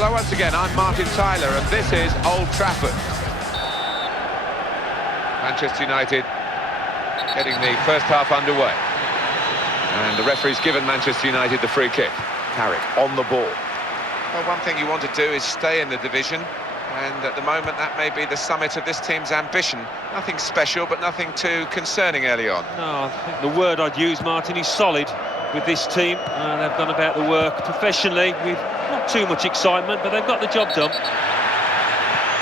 Hello once again, I'm Martin Tyler and this is Old Trafford. Manchester United getting the first half underway. And the referee's given Manchester United the free kick. Carrick on the ball. Well, one thing you want to do is stay in the division, and at the moment that may be the summit of this team's ambition. Nothing special, but nothing too concerning early on. No, I think the word I'd use, Martin, is solid with this team. They've gone about the work professionally with not too much excitement, but they've got the job done.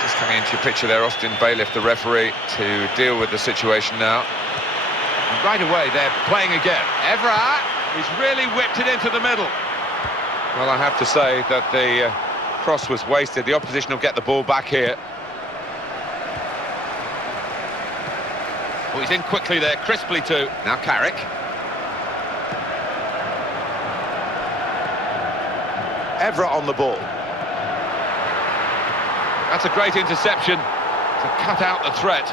Just coming into your picture there, Austin Bailiff, the referee, to deal with the situation now. And right away, they're playing again. Evra, he's really whipped it into the middle. Well, I have to say that the cross was wasted. The opposition will get the ball back here. Oh, he's in quickly there, crisply too. Now Carrick. Evra on the ball. That's a great interception to cut out the threat.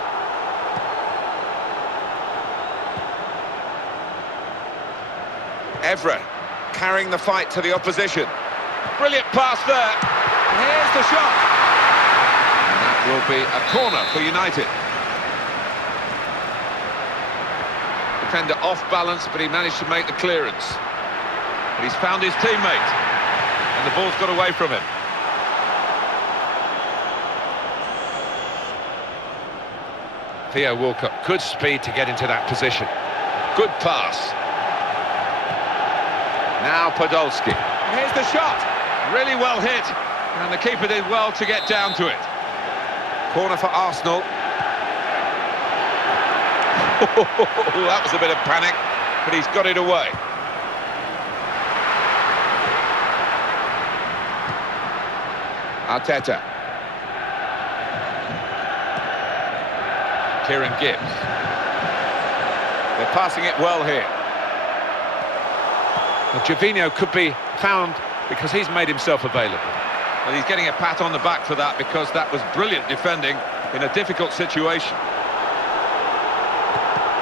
Evra carrying the fight to the opposition. Brilliant pass there. And here's the shot. And that will be a corner for United. Defender off balance, but he managed to make the clearance. But he's found his teammate. And the ball's got away from him. Theo Walcott, good speed to get into that position. Good pass. Now Podolski. Here's the shot. Really well hit. And the keeper did well to get down to it. Corner for Arsenal. That was a bit of panic, but he's got it away. Arteta. Kieran Gibbs. They're passing it well here. Well, Gervinho could be found because he's made himself available. Well, he's getting a pat on the back for that because that was brilliant defending in a difficult situation.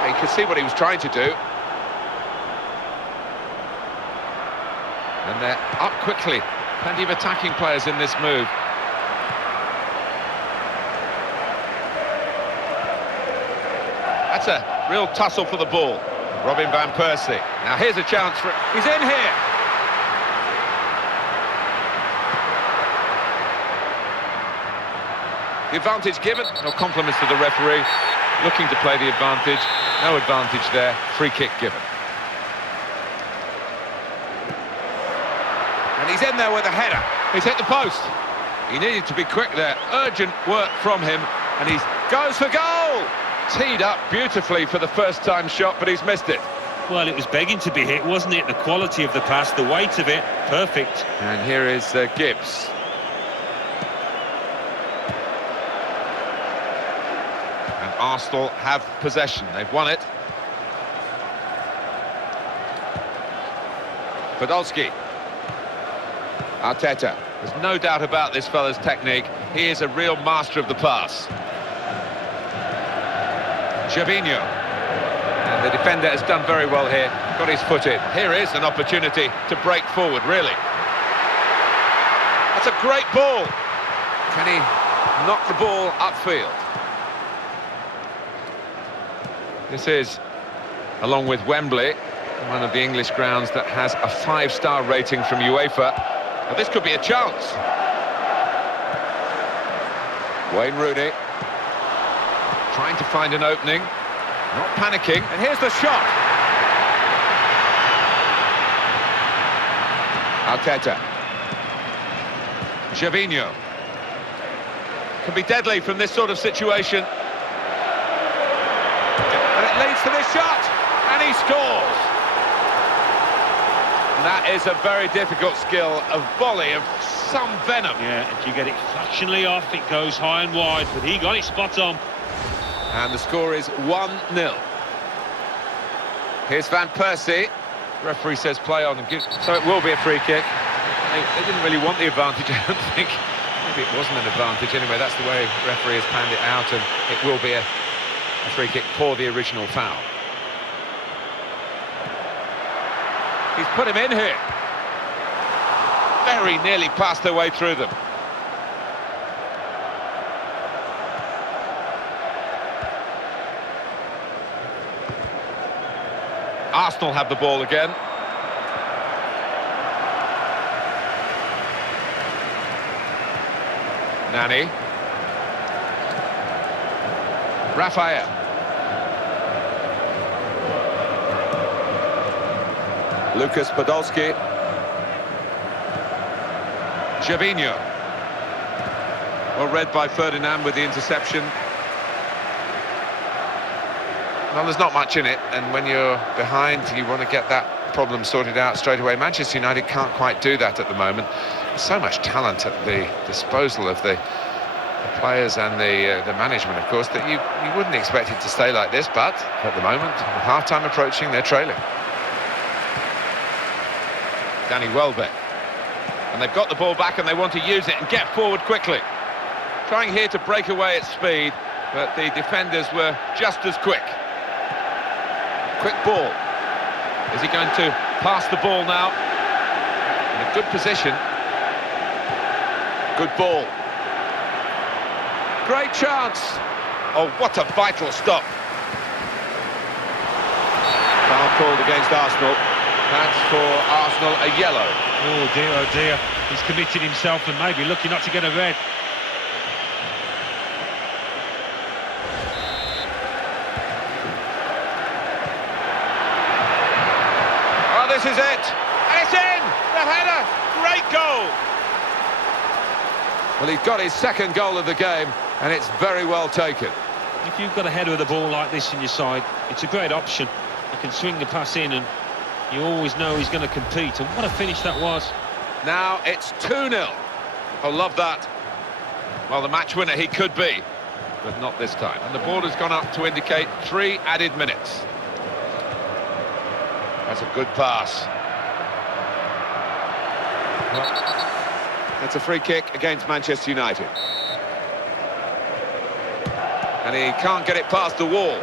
You could see what he was trying to do. And they're up quickly. Plenty of attacking players in this move. That's a real tussle for the ball. Robin van Persie. Now here's a chance for it. He's in here. The advantage given. No compliments to the referee. Looking to play the advantage. No advantage there. Free kick given. And he's in there with a header. He's hit the post. He needed to be quick there. Urgent work from him. And he goes for goal. Teed up beautifully for the first-time shot, but he's missed it. Well, it was begging to be hit, wasn't it? The quality of the pass, the weight of it, perfect. And here is Gibbs. And Arsenal have possession. They've won it. Podolski. Arteta. There's no doubt about this fella's technique. He is a real master of the pass. Gervinho. And the defender has done very well here. Got his foot in. Here is an opportunity to break forward, really. That's a great ball. Can he knock the ball upfield? This is, along with Wembley, one of the English grounds that has a 5-star rating from UEFA. Now, this could be a chance. Wayne Rooney. Trying to find an opening, not panicking, and here's the shot. Arteta. Gervinho. Can be deadly from this sort of situation. And it leads to this shot, and he scores. And that is a very difficult skill, a volley of some venom. Yeah, if you get it fractionally off, it goes high and wide, but he got it spot on. And the score is 1-0. Here's Van Persie. Referee says play on. So it will be a free kick. They didn't really want the advantage, I don't think. Maybe it wasn't an advantage. Anyway, that's the way the referee has panned it out, and it will be a free kick for the original foul. He's put him in here. very nearly passed their way through them. Arsenal have the ball again. Nani. Raphael. Lucas Podolski. Gervinho. Well read by Ferdinand with the interception. Well, there's not much in it, and when you're behind, you want to get that problem sorted out straight away. Manchester United can't quite do that at the moment. There's so much talent at the disposal of the players and the management, of course, that you wouldn't expect it to stay like this, but at the moment, with half-time approaching, they're trailing. Danny Welbeck. And they've got the ball back and they want to use it and get forward quickly. Trying here to break away at speed, but the defenders were just as quick. Quick ball. Is he going to pass the ball now? In a good position. Good ball. Great chance. Oh, what a vital stop. Foul called against Arsenal. That's for Arsenal, a yellow. Oh dear, he's committed himself and maybe lucky not to get a red. Oh, this is it! And it's in! The header! Great goal! Well, he's got his second goal of the game, and it's very well taken. If you've got a header of the ball like this in your side, it's a great option. You can swing the pass in and you always know he's going to compete, and what a finish that was. Now it's 2-0. I love that. Well, the match winner he could be, but not this time. And the board has gone up to indicate 3 added minutes. That's a good pass. That's a free kick against Manchester United. And he can't get it past the wall.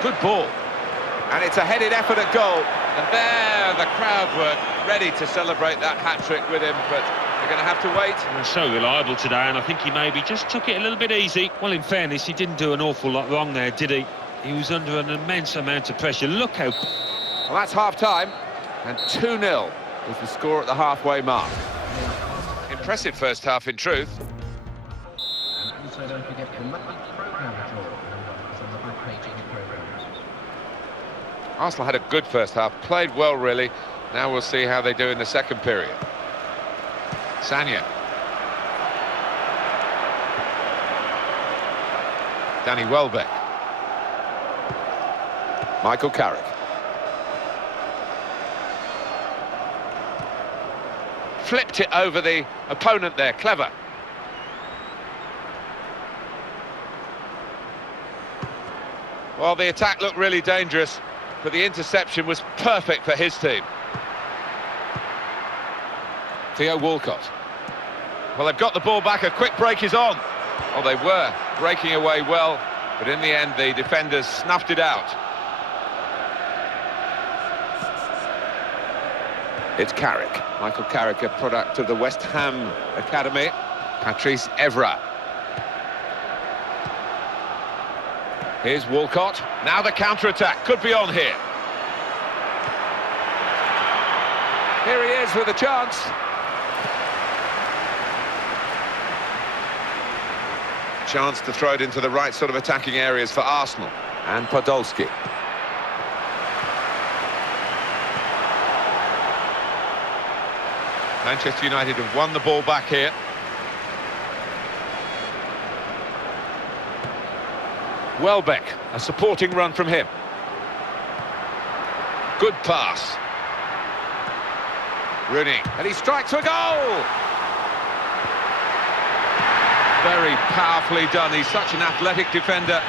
Good ball. And it's a headed effort at goal. And there, the crowd were ready to celebrate that hat-trick with him, but they're going to have to wait. They're so reliable today, and I think he maybe just took it a little bit easy. Well, in fairness, he didn't do an awful lot wrong there, did he? He was under an immense amount of pressure. Look how... Well, that's half-time, and 2-0 is the score at the halfway mark. Impressive first half, in truth. Also, don't forget commitment program at all. On the back page in your program. Arsenal had a good first half, played well really. Now we'll see how they do in the second period. Sanya. Danny Welbeck. Michael Carrick. Flipped it over the opponent there, clever. Well, the attack looked really dangerous, but the interception was perfect for his team. Theo Walcott. Well, they've got the ball back, a quick break is on. Oh, they were breaking away well, but in the end, the defenders snuffed it out. It's Carrick. Michael Carrick, a product of the West Ham Academy. Patrice Evra. Here's Walcott. Now the counter-attack could be on here. Here he is with a chance. Chance to throw it into the right sort of attacking areas for Arsenal. And Podolski. Manchester United have won the ball back here. Welbeck, a supporting run from him. Good pass. Rooney, and he strikes for goal! Very powerfully done. He's such an athletic defender,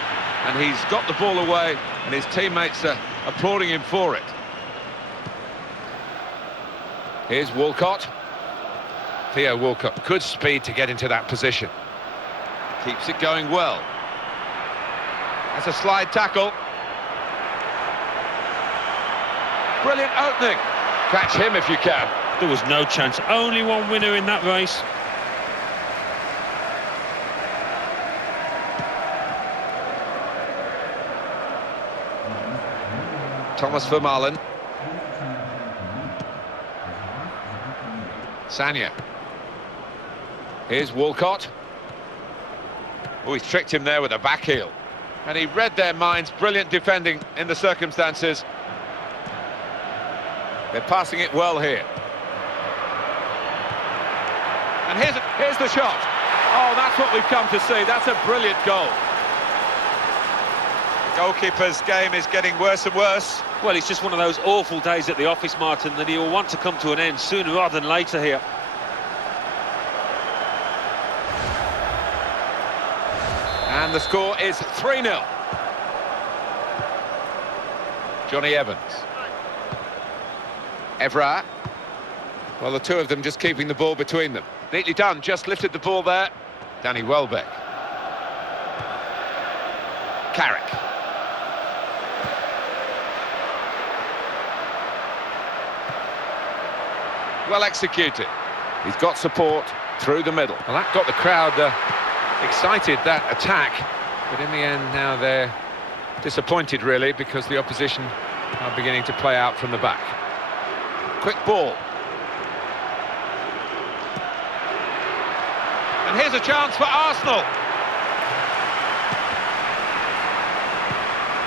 and he's got the ball away, and his teammates are applauding him for it. Here's Walcott. Theo Walcott, good speed to get into that position. Keeps it going well. That's a slide tackle. Brilliant opening. Catch him if you can. There was no chance. Only one winner in that race. Thomas Vermaelen. Sanya. Here's Walcott. Oh, he's tricked him there with a back heel. And he read their minds. Brilliant defending in the circumstances. They're passing it well here. And here's the shot. Oh, that's what we've come to see. That's a brilliant goal. The goalkeeper's game is getting worse and worse. Well, it's just one of those awful days at the office, Martin, that he'll want to come to an end sooner rather than later here. And the score is 3-0. Johnny Evans. Evra. Well, the two of them just keeping the ball between them. Neatly done, just lifted the ball there. Danny Welbeck. Carrick. Well executed. He's got support through the middle. Well, that got the crowd excited, that attack. But in the end, now they're disappointed, really, because the opposition are beginning to play out from the back. Quick ball. And here's a chance for Arsenal.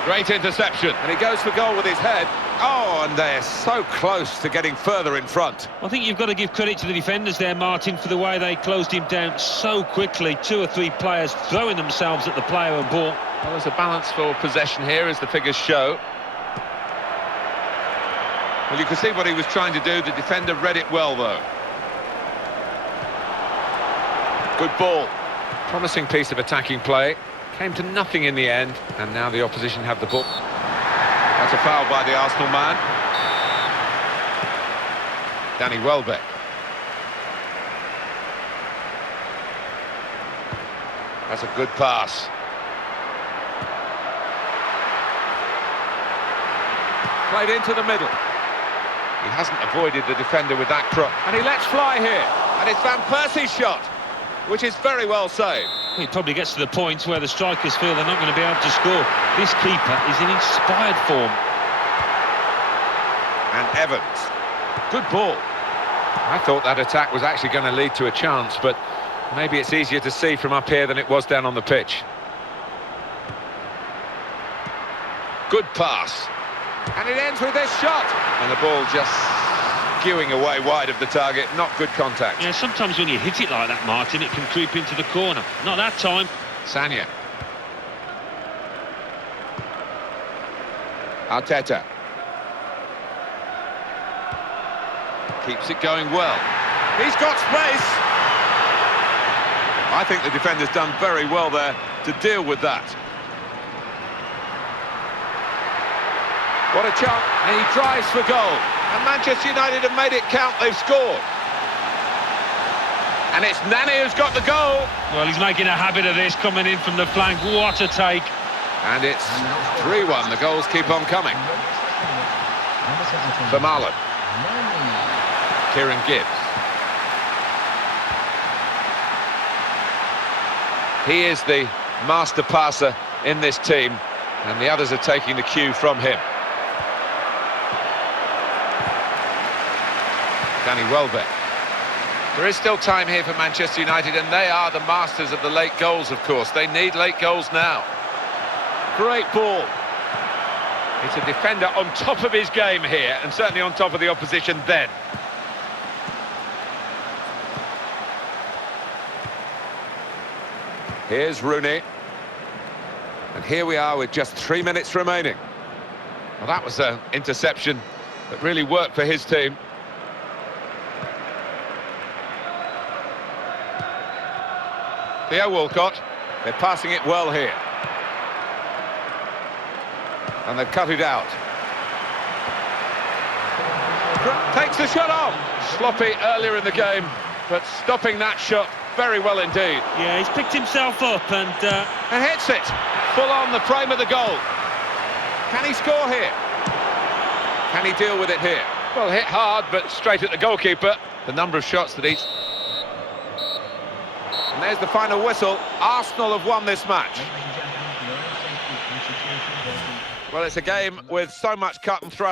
Great interception. And he goes for goal with his head. Oh, and they're so close to getting further in front. I think you've got to give credit to the defenders there, Martin, for the way they closed him down so quickly. 2 or 3 players throwing themselves at the player and ball. Well, there's a balance for possession here, as the figures show. Well, you can see what he was trying to do. The defender read it well, though. Good ball. Promising piece of attacking play. Came to nothing in the end, and now the opposition have the ball. That's a foul by the Arsenal man. Danny Welbeck. That's a good pass. Played into the middle. He hasn't avoided the defender with that crook. And he lets fly here. And it's Van Persie's shot, which is very well saved. He probably gets to the point where the strikers feel they're not going to be able to score. This keeper is in inspired form. And Evans. Good ball. I thought that attack was actually going to lead to a chance, but maybe it's easier to see from up here than it was down on the pitch. Good pass. And it ends with this shot. And the ball just skewing away wide of the target. Not good contact. Yeah, sometimes when you hit it like that, Martin, it can creep into the corner. Not that time. Sanya. Arteta. Keeps it going well. He's got space. I think the defender's done very well there to deal with that. What a chance. And he drives for goal. And Manchester United have made it count. They've scored. And it's Nani who's got the goal. Well, he's making a habit of this, coming in from the flank. What a take. And it's 3-1. The goals keep on coming. Vermaelen. Kieran Gibbs. He is the master passer in this team, and the others are taking the cue from him. Danny Welbeck. There is still time here for Manchester United, and they are the masters of the late goals, of course. They need late goals now. Great ball. It's a defender on top of his game here, and certainly on top of the opposition then. Here's Rooney. And here we are with just 3 minutes remaining. Well, that was an interception that really worked for his team. Theo Walcott. They're passing it well here. And they've cut it out. Takes the shot off. Sloppy earlier in the game, but stopping that shot very well indeed. Yeah, he's picked himself up and hits it. Full on the frame of the goal. Can he score here? Can he deal with it here? Well, hit hard, but straight at the goalkeeper. The number of shots that each... And there's the final whistle. Arsenal have won this match. Well, it's a game with so much cut and thrust.